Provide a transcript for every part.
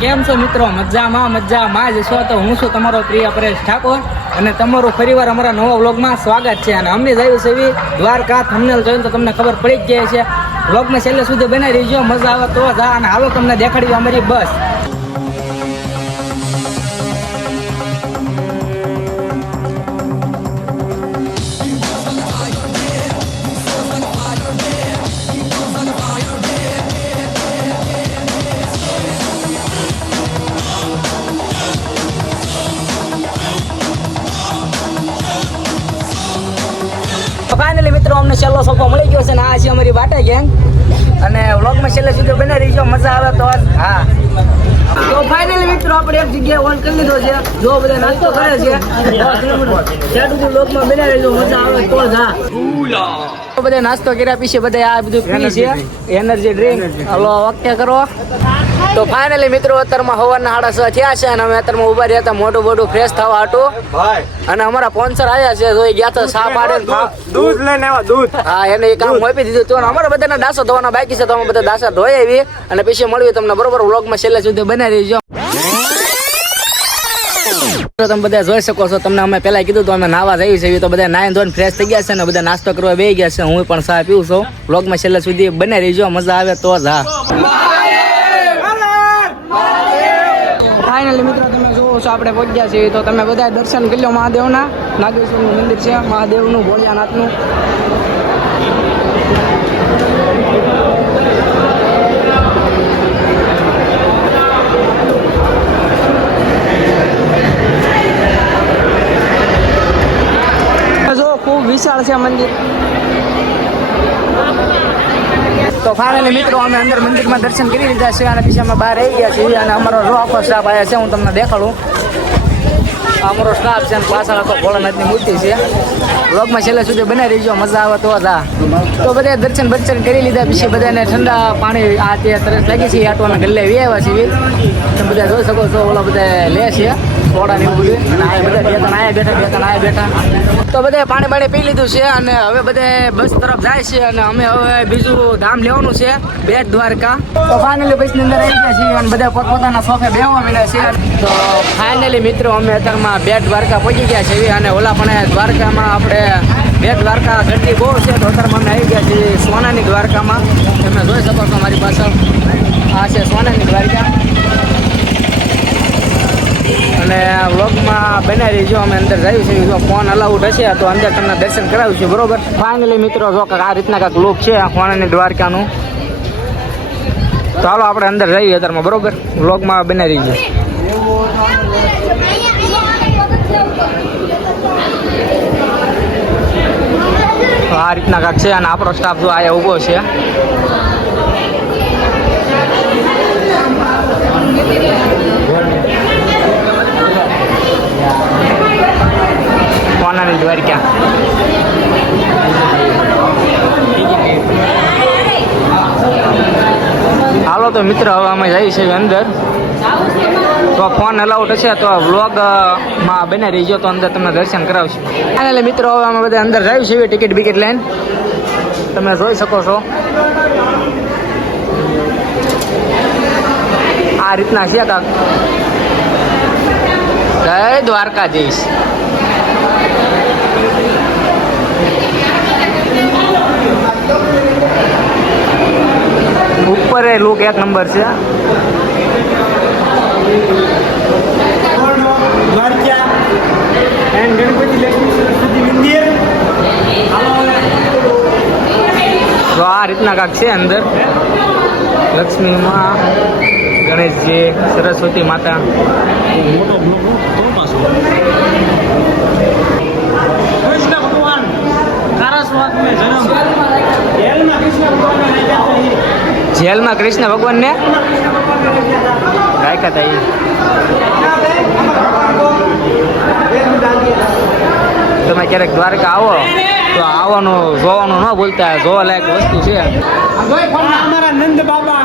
કેમ છો મિત્રો? મજામાં જ છો? તો હું છું તમારો પ્રિય પરેશ ઠાકોર અને તમારું ફરીવાર અમારા નવા વ્લોગમાં સ્વાગત છે. અને અમને જયું છે એવી દ્વારકા થંબનેલ જોઈને તો તમને ખબર પડી જ જાય છે. વ્લોગમાં છેલ્લે સુધી બનાવી રહીજો, મજા આવે તો જા. અને હાલો તમને દેખાડ્યું અમારી બસ. ફાઇનલી મિત્રો અમને છેલ્લો સોફો મળી ગયો છે ને આ છે અમારી બાટા ગેંગ. અને વ્લોગમાં છેલ્લે સુધી બનાવી રહીજો, મજા આવે તો હા. તો ફાઇનલી મિત્રો આપણે એક જગ્યાએ ઓન કરી લીધો છે. જો બધા નાસ્તો કરે છે ત્યાં વ્લોગમાં બનાવી રહીજો, મજા આવે તો હા. બધા નાસ્તો કર્યા પછી બધા આ બધું પી છે એનર્જી ડ્રિંક. હલો ઓકે કરો. તો ફાઇનલી મિત્રો અત્યારમાં સવારના 6:30 થયા છે અને અમે અત્યારમાં ઉભા રહ્યા હતા મોટું મોટું ફ્રેશ થવા હાટું. અને અમારા સ્પોન્સર આવ્યા છે તો એ ગયા તો સા પાડે દૂધ લઈને આવ્યા દૂધ. હા એને એ કામ આપી દીધું તો અમારા બધાના દાસો ધોવાના બાકી છે તો અમે બધા દાસા ધોઈ આવી અને પછી મળવી તમને બરોબર વ્લોગમાં છેલ્લે સુધી બનાવી રહીજો. તમે બધા જોઈ શકો છો, તમને અમે પેલા કીધું તો અમે નાવા જઈએ છીએ તો બધા નાઈ ધોઈને ફ્રેશ થઈ ગયા છે અને બધા નાસ્તો કરવા બેસી ગયા છે. હું પણ ચા પીવું છું. વ્લોગમાં છેલ્લે સુધી બનાવી રહીજો, મજા આવે તો જ હા. ફાઇનલી મિત્રો તમે જોવો છો આપણે પહોંચ્યા છીએ તો તમે બધા દર્શન કરી લો મહાદેવના. નાગેશ્વરનું મંદિર છે મહાદેવનું, ભોળિયાનાથનું. જો ખૂબ વિશાળ છે મંદિર. તો ફાઇનલી મિત્રો અમે અંદર મંદિરમાં દર્શન કરી લીધા છે અને પછી અમે બહાર આવી ગયા છીએ અને અમારો આખો સ્ટાફ આવ્યા છે. હું તમને દેખાડું. અમારો સ્ટાફ છે અને પાછળ આખો ભોળાનાથની મૂર્તિ છે. વ્લોગમાં છેલ્લે સુધી બનાવી રહીજો, મજા આવે તો જ. તો બધા દર્શન કરી લીધા પછી બધાને ઠંડા પાણી આ તે તરસ લાગી છે આટો અમે ગલ્લે વી આવ્યા છીએ. તમે બધા જોઈ શકો છો ઓલા બધા લે છે થોડા ને એવું બધું. અને આ બધા બે ત્રણ આયા બેઠા. તો બધા પાણી પી લીધું છે અને હવે બધા બસ તરફ જાય છે અને અમે હવે બીજું ધામ લેવાનું છે બેટ દ્વારકા. તો ફાઇનલી બસની અંદર આવી ગયા છીએ અને બધા પોતપોતાના સોફે બેહવા મળ્યા છે. તો ફાઇનલી મિત્રો અમે અત્યારમાં બેટ દ્વારકા પહોંચી ગયા છીએ અને ઓલા પણ દ્વારકામાં આપણે બેટ દ્વારકા ગરદી બહુ છે તો અત્યારમાં અમે આવી ગયા છીએ સોનાની દ્વારકામાં. તમે જોઈ શકો છો મારી પાછળ આ છે સોનાની દ્વારકા. અને વ્લોગમાં બનાવી રહીજો, અમે અંદર જઈએ છીએ. જો ફોન અલાઉડ હશે તો અંદર તમને દર્શન કરાવીશું બરોબર. ફાઇનલી મિત્રો જો આ રીતના કાંઈક લુક છે સોનાની દ્વારકાનું. તો હાલો આપણે અંદર જઈએ અત્યારમાં બરોબર. વ્લોગમાં બનાવી રહીજો. તો આ રીતના કાંઈક છે અને આપણો સ્ટાફ જો આયા ઊભો છે. સોનાની દ્વારકા. હાલો તો મિત્રો હવે અમે જઈએ છીએ અંદર. તો ફોન અલાઉડ હશે તો વ્લોગમાં બને રહીજો તો અંદર તમને દર્શન કરાવશું. ફાઇનલી મિત્રો હવે અમે બધા અંદર જઈએ છીએ ટિકિટ બિકિટ લઈને. તમે જોઈ શકો છો આ રીતના છે કાંક. જય દ્વારકાધીશ. ઉપર એ લુક એક નંબર છે. તો આ રીતના કાંક છે અંદર. લક્ષ્મીમાં ગણેશજી, સરસ્વતી માતા. જેલમાં કૃષ્ણ ભગવાન ને રાખ્યા હતા. તમે ક્યારેક દ્વારકા આવો તો આવવાનું જોવાનું ન ભૂલતા, જોવા લાયક વસ્તુ છે. અમારા નંદ બાબા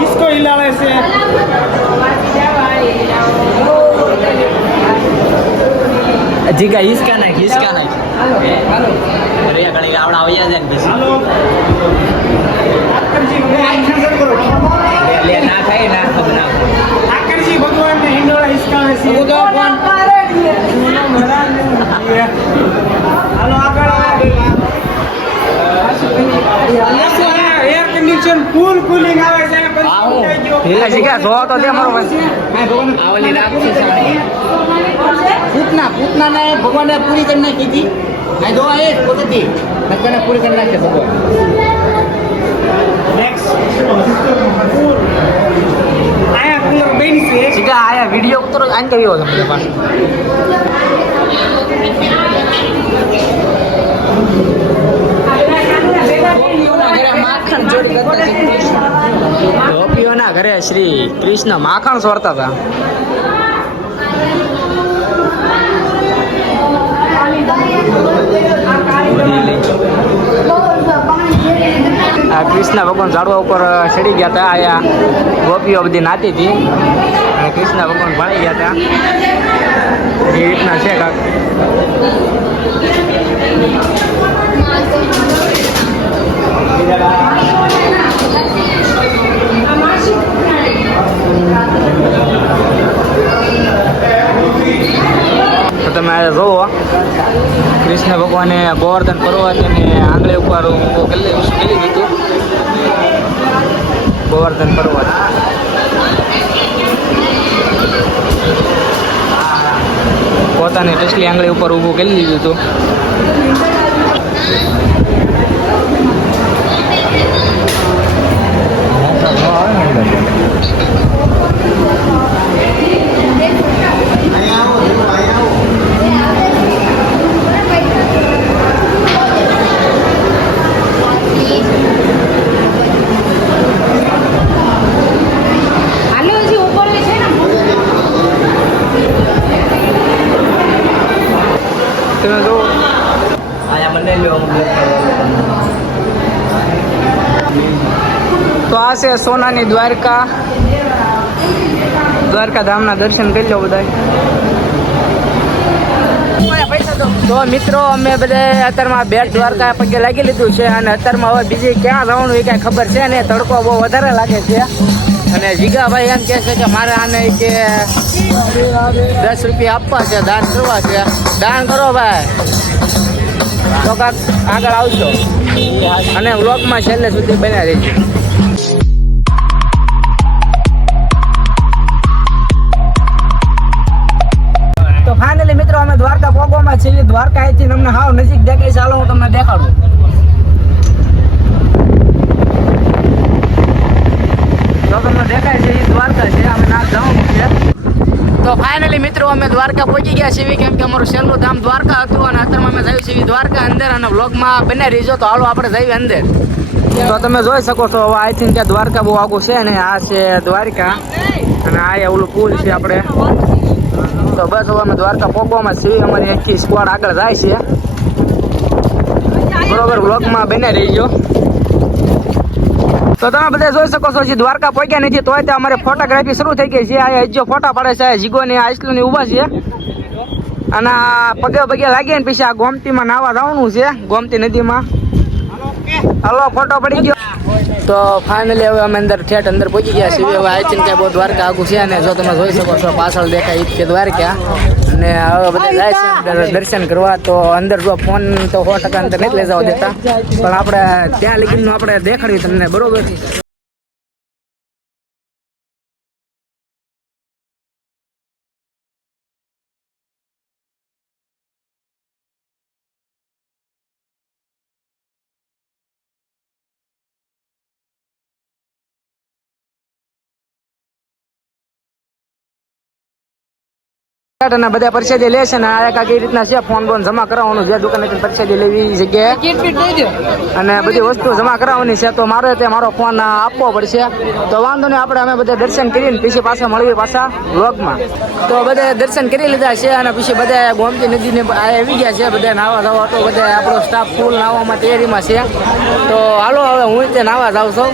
હિસ્કો હિલાવે છે. जीगा इसका नहीं अरे આવડા આવી જાય ને પછી લે ના થાય ના ખબર ના આકરજી ભગવાનને હિંડોળા હિસકાવે છે હાલો આગળ એર કન્ડિશન ફૂલ કુલિંગ આવે છે અને ઢીલા શીખ્યા જો તો તે મારો આવલી રાખી પૂતના ને ભગવાને પૂરી કરી નાખી હતી આ જો એ પોતેથી ભગવાને પૂરી કરી નાખી ભગવાન નેક્સ્ટ આયા કુલર બેની છે શીખ્યા આયા વિડીયો ઉતરો આન કર્યો તમને પાછો ગોપીઓના ઘરે શ્રી કૃષ્ણ માખણ સોરતા હતા. આ કૃષ્ણ ભગવાન ઝાડવા ઉપર ચડી ગયા હતા. આયા ગોપીઓ બધી નાતી હતી અને કૃષ્ણ ભગવાન ભાળી ગયા હતા. એ રીતના છે કાક. તો તમે આ જોવો કૃષ્ણ ભગવાને ગોવર્ધન પર્વત અને આંગળી ઉપર કરી દીધું ગોવર્ધન પર્વત. પોતાની ટસલી આંગળી ઉપર ઊભું કરી દીધું હતું. તમે જો આયા બંને લ્યો તો આ છે સોનાની દ્વારકા ધામના દર્શન કરી લો બધા. તો મિત્રો અમે બધા અત્યારમાં બેટ દ્વારકા પગે લાગી લીધું છે અને અત્યારમાં હવે બીજી ક્યાં જવાનું એ કાંઈ ખબર છે ને. તડકો બહુ વધારે લાગે છે અને જીગાભાઈ એમ કહે છે કે મારે આને કે 10 રૂપિયા આપવા છે, દાન કરવા છે. દાન કરો ભાઈ તો કાંક આગળ આવશો અને વ્લોગમાં છેલ્લે સુધી બન્યા રહેજો. તો ફાઇનલી મિત્રો અમે દ્વારકા પહોંચવામાં છીએ. દ્વારકા અહીંથી તમને હાવ નજીક દેખાય. ચાલો હું તમને દેખાડું. જો તમને દેખાય છે એ દ્વારકા છે. અમે ના જવાનું છે. તો ફાઇનલી મિત્રો અમે દ્વારકા પહોંચી ગયા છીએ કેમ કે અમારું છેલ્લું ધામ દ્વારકા હતું અને અત્યારમાં અમે જઈએ છીએ દ્વારકા અંદર અને વ્લોગમાં બને રહીજો. તો હાલો આપણે જઈએ અંદર. તો તમે જોઈ શકો છો હવે આઈ થિંક ત્યાં દ્વારકા બહુ આગું છે ને આ છે દ્વારકા અને આ ઓલું પુલ છે આપણે. તો બસ હવે અમે દ્વારકા પહોંચવામાં છીએ. અમારી આખી સ્ક્વોડ આગળ જાય છે. બરોબર વ્લોગમાં બને રહીજો. તો તમે બધા જોઈ શકો છો દ્વારકા પહોંચ્યા નથી તોય ત્યાં અમારે ફોટોગ્રાફી શરૂ થઈ ગઈ છે. આ હજો ફોટા પડે છે. જીગોની આઈસલુની ઊભા છે અને પગે પગે લાગીએ ને પછી આ ગોમતીમાં નાવા જવાનું છે. ગોમતી નદીમાં હાલો ફોટો પડી ગયો. તો ફાઇનલી હવે અમે અંદર ઠેઠ અંદર પહોંચી ગયા છીએ. હવે આઈ થિંક બહુ દ્વારકા આગું છે અને જો તમે જોઈ શકો છો પાછળ દેખાય કે દ્વારકા અને હવે બધા જાય છે અંદર દર્શન કરવા. તો અંદર જો ફોન તો 100% અંદર નથી લઈ જવા દેતા પણ આપણે ત્યાં લગીનું આપણે દેખાડ્યું તમને બરોબર. અને બધા પરસેદી લે છે ને આ કઈ રીતના છે ફોન બોન જમા કરાવવાનું છે. દુકાનેથી પરસેદી લેવી જગ્યાએ અને બધી વસ્તુ જમા કરાવવાની છે. તો મારે તે મારો ફોન આપવો પડશે. તો વાંધો નહીં આપણે અમે બધા દર્શન કરીને પછી પાછા મળીએ પાછા વ્લોગમાં. તો બધા દર્શન કરી લીધા છે અને પછી બધા ગોમતી નદીને આવી ગયા છે. બધા નાવા જવા તો બધા આપણો સ્ટાફ ફૂલ નાવામાં તૈયારીમાં છે. તો હાલો હવે હું તે નાવા જાઉં છું.